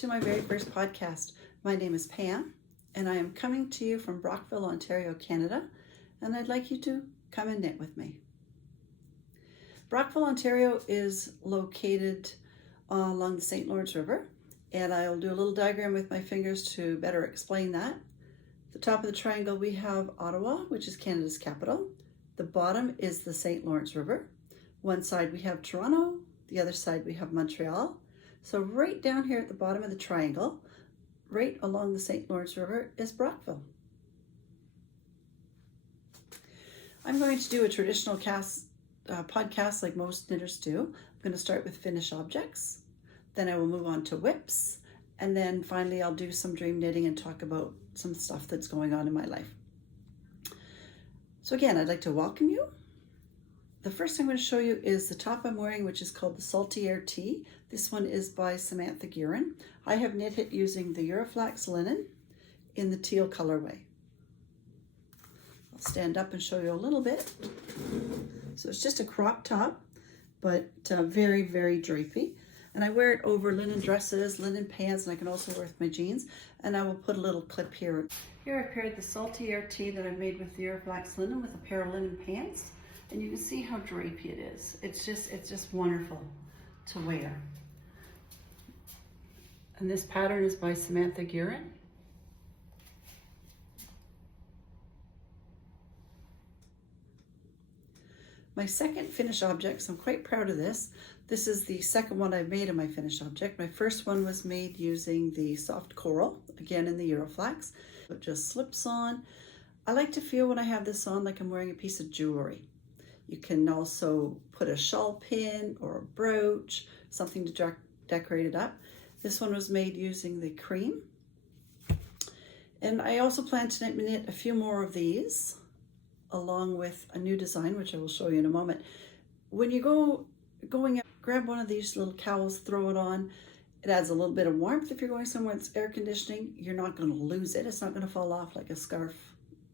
to my very first podcast. My name is Pam, and I am coming to you from Brockville, Ontario, Canada, and I'd like you to come and knit with me. Brockville, Ontario is located along the St. Lawrence River, and I'll do a little diagram with my fingers to better explain that. At the top of the triangle we have Ottawa, which is Canada's capital. The bottom is the St. Lawrence River. One side we have Toronto, the other side we have Montreal. So right down here at the bottom of the triangle, right along the St. Lawrence River, is Brockville. I'm going to do a traditional podcast like most knitters do. I'm going to start with finish objects, then I will move on to whips, and then finally I'll do some dream knitting and talk about some stuff that's going on in my life. So again, I'd like to welcome you. The first thing I'm going to show you is the top I'm wearing, which is called the Salty Air Tee. This one is by Samantha Guerin. I have knit it using the Euroflax linen in the teal colorway. I'll stand up and show you a little bit. So it's just a crop top, but very, very drapey. And I wear it over linen dresses, linen pants, and I can also wear it with my jeans. And I will put a little clip here. Here I paired the Salty Air Tee that I made with the Euroflax linen with a pair of linen pants. And you can see how drapey it is. It's just wonderful to wear. And this pattern is by Samantha Guerin. My second finish object, so I'm quite proud of this. This is the second one I've made of my finish object. My first one was made using the soft coral, again in the Euroflax. It just slips on. I like to feel when I have this on like I'm wearing a piece of jewelry. You can also put a shawl pin or a brooch, something to decorate it up. This one was made using the cream. And I also plan to knit a few more of these along with a new design, which I will show you in a moment. When you going out, grab one of these little cowls, throw it on. It adds a little bit of warmth. If you're going somewhere that's air conditioning, you're not going to lose it. It's not going to fall off like a scarf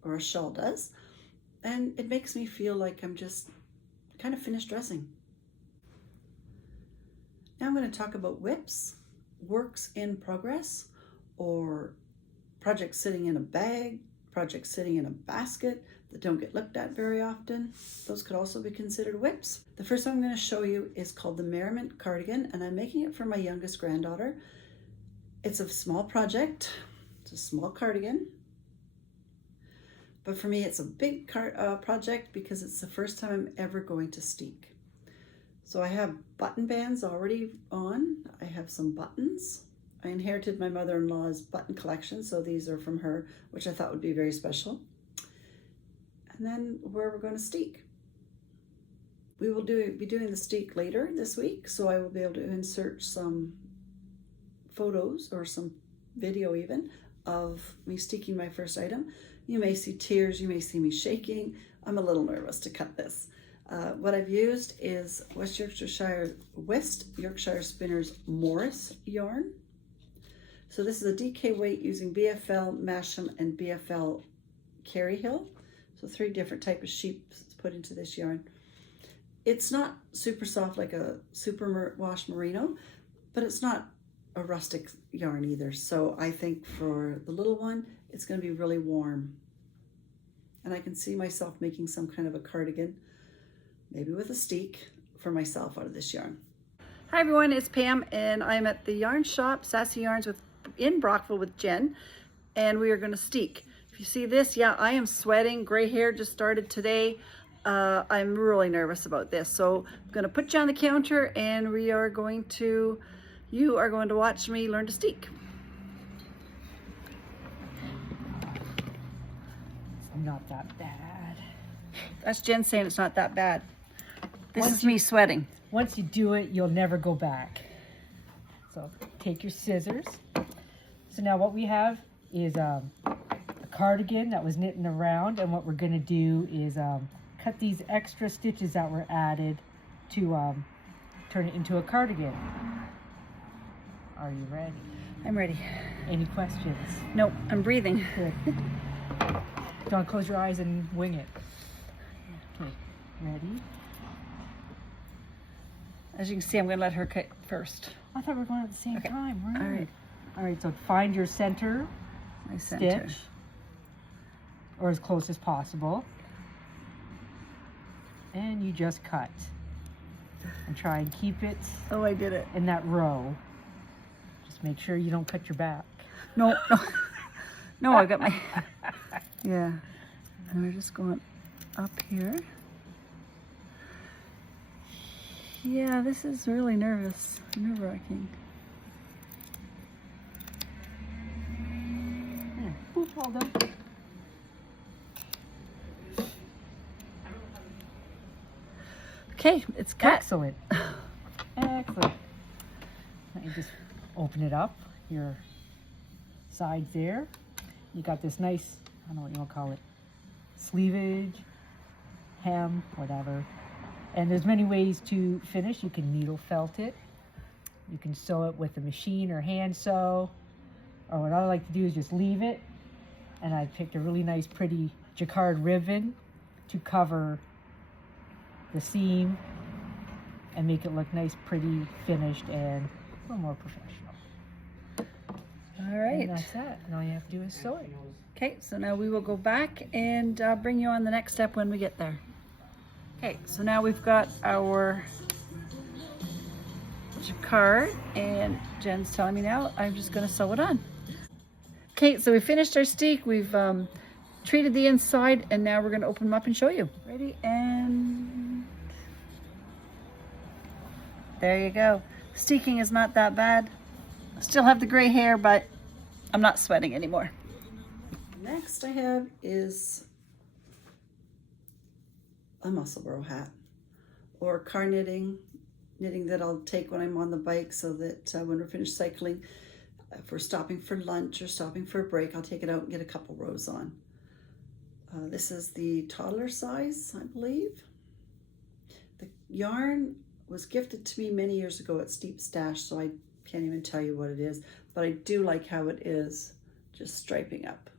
or a shawl does. And it makes me feel like I'm just kind of finished dressing. Now I'm going to talk about whips, works in progress, or projects sitting in a bag, projects sitting in a basket that don't get looked at very often. Those could also be considered whips. The first one I'm going to show you is called the Merriment Cardigan, and I'm making it for my youngest granddaughter. It's a small project. It's a small cardigan. But for me, it's a big project because it's the first time I'm ever going to steek. So I have button bands already on. I have some buttons. I inherited my mother-in-law's button collection, so these are from her, which I thought would be very special. And then where we're going to steek. We will be doing the steek later this week, so I will be able to insert some photos or some video even of me steeking my first item. You may see tears, you may see me shaking. I'm a little nervous to cut this. What I've used is West Yorkshire Spinners Morris yarn. So this is a DK weight using BFL Masham and BFL Kerry Hill. So 3 different types of sheets put into this yarn. It's not super soft like a superwash merino, but it's not a rustic yarn either. So I think for the little one, it's going to be really warm. And I can see myself making some kind of a cardigan, maybe with a steek, for myself out of this yarn. Hi everyone, it's Pam, and I'm at the yarn shop, Sassy Yarns in Brockville with Jen, and we are going to steek. If you see this, yeah, I am sweating. Gray hair just started today. I'm really nervous about this. So I'm going to put you on the counter, and you are going to watch me learn to steek. Not that bad. That's Jen saying it's not that bad. This is me sweating. Once you do it, you'll never go back. So take your scissors. So now what we have is a cardigan that was knitting around, and what we're going to do is cut these extra stitches that were added to turn it into a cardigan. Are you ready? I'm ready. Any questions? Nope, I'm breathing. Good. Don't close your eyes and wing it. Okay, ready? As you can see, I'm going to let her cut first. I thought we were going at the same time, right? All right. All right, so find your center My center. stitch, or as close as possible, and you just cut. And try and keep it Oh, I did it. in that row. Just make sure you don't cut your back. No, no. No, I got my, yeah. And we're just going up here. Yeah, this is really nerve-wracking. Boop, all done. Okay, it's cut. Excellent. Excellent. Now you just open it up, your sides there. You got this nice, I don't know what you want to call it, sleevage, hem, whatever. And there's many ways to finish. You can needle felt it. You can sew it with a machine or hand sew. Or what I like to do is just leave it. And I picked a really nice, pretty jacquard ribbon to cover the seam and make it look nice, pretty, finished, and a little more professional. All right. And that's that. And all you have to do is sew it. Okay, so now we will go back and bring you on the next step when we get there. Okay, so now we've got our jacquard, and Jen's telling me now I'm just going to sew it on. Okay, so we finished our steek. We've treated the inside, and now we're going to open them up and show you. Ready? And there you go. Steeking is not that bad. I still have the gray hair, but I'm not sweating anymore. Next I have is a Musselburgh hat, or car knitting that I'll take when I'm on the bike, so that when we're finished cycling, if we're stopping for lunch or stopping for a break, I'll take it out and get a couple rows on. This is the toddler size, I believe. The yarn was gifted to me many years ago at Steep Stash, so I can't even tell you what it is, but I do like how it is just striping up.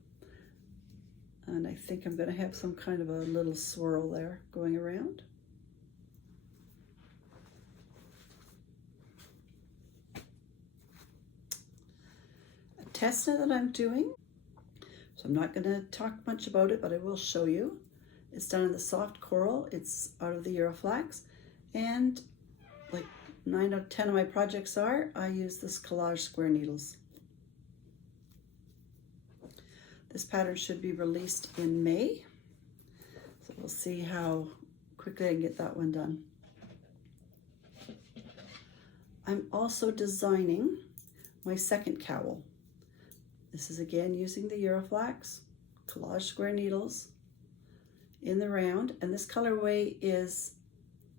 And I think I'm going to have some kind of a little swirl there going around. A test knit that I'm doing, so I'm not going to talk much about it, but I will show you. It's done in the soft coral. It's out of the Euroflax, and like 9 out of 10 of my projects are, I use this collage square needles. This pattern should be released in May, so we'll see how quickly I can get that one done. I'm also designing my second cowl. This is again using the Euroflax, collage square needles in the round, and this colorway is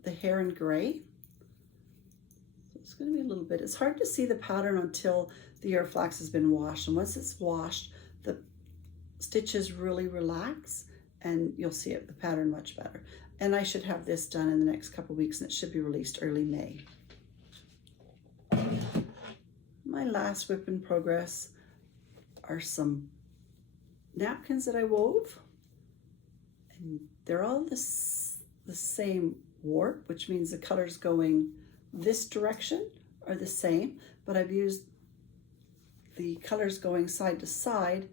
the Heron Gray. So it's going to be a little bit, it's hard to see the pattern until the Euroflax has been washed, and once it's washed, the stitches really relax and you'll see it, the pattern much better. And I should have this done in the next couple of weeks, and it should be released early May. My last whip in progress are some napkins that I wove, and they're all the same warp, which means the colors going this direction are the same, but I've used the colors going side to side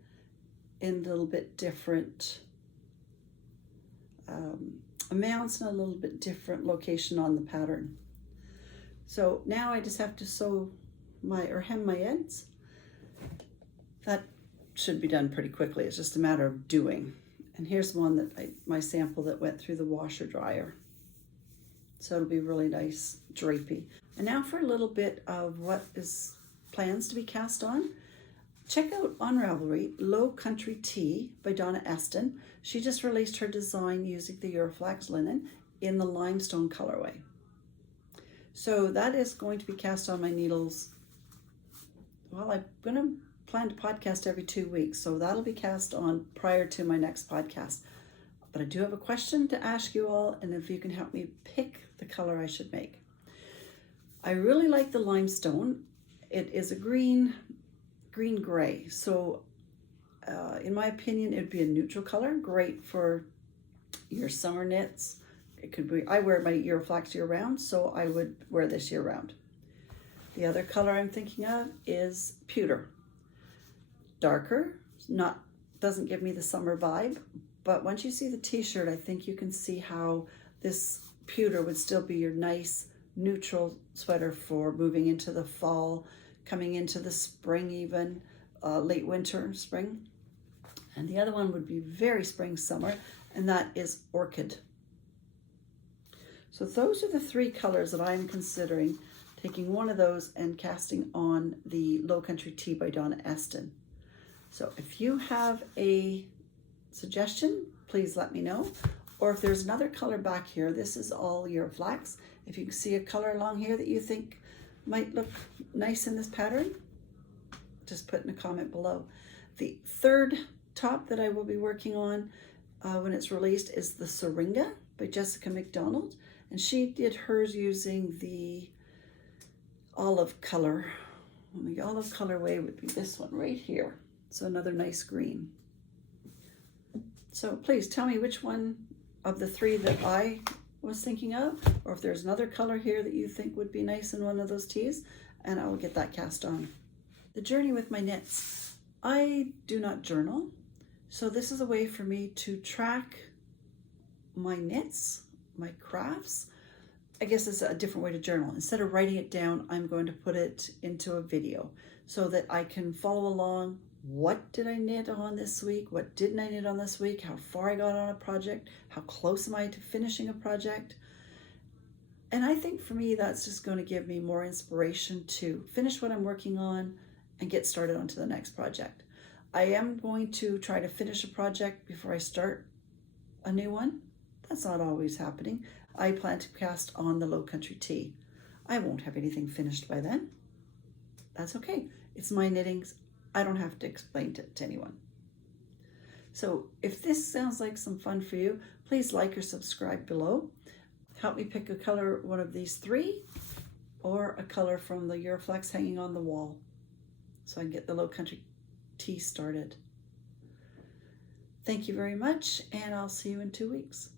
in a little bit different amounts and a little bit different location on the pattern. So now I just have to sew or hem my ends. That should be done pretty quickly. It's just a matter of doing. And here's one that my sample that went through the washer dryer. So it'll be really nice, drapey. And now for a little bit of what is plans to be cast on. Check out on Ravelry, Low Country Tea by Donna Eston. She just released her design using the Euroflax linen in the limestone colorway. So that is going to be cast on my needles. Well, I'm going to plan to podcast every 2 weeks, so that'll be cast on prior to my next podcast. But I do have a question to ask you all, and if you can help me pick the color I should make. I really like the limestone. It is a green-gray, so in my opinion, it would be a neutral color, great for your summer knits. It could be, I wear my Euroflax year-round, so I would wear this year-round. The other color I'm thinking of is pewter. darker, doesn't give me the summer vibe, but once you see the t-shirt, I think you can see how this pewter would still be your nice neutral sweater for moving into the fall, coming into the spring, even late winter, spring. And the other one would be very spring, summer, and that is orchid. So those are the three colors that I'm considering taking one of those and casting on the Low Country Tea by Donna Eston. So if you have a suggestion, please let me know. Or if there's another color back here, this is all your flax. If you can see a color along here that you think might look nice in this pattern, just put in a comment below. The third top that I will be working on when it's released is the Syringa by Jessica McDonald. And she did hers using the olive color. And the olive colorway would be this one right here. So another nice green. So please tell me which one of the three that I was thinking of, or if there's another color here that you think would be nice in one of those teas, and I will get that cast on. The journey with my knits. I do not journal, so this is a way for me to track my knits, my crafts. I guess it's a different way to journal. Instead of writing it down, I'm going to put it into a video so that I can follow along. What did I knit on this week? What didn't I knit on this week? How far I got on a project? How close am I to finishing a project? And I think for me, that's just going to give me more inspiration to finish what I'm working on and get started onto the next project. I am going to try to finish a project before I start a new one. That's not always happening. I plan to cast on the Low Country Tea. I won't have anything finished by then. That's okay. It's my knittings. I don't have to explain it to anyone. So if this sounds like some fun for you, please like or subscribe below. Help me pick a color, one of these three, or a color from the Euroflex hanging on the wall, so I can get the Low Country Tea started. Thank you very much, and I'll see you in 2 weeks.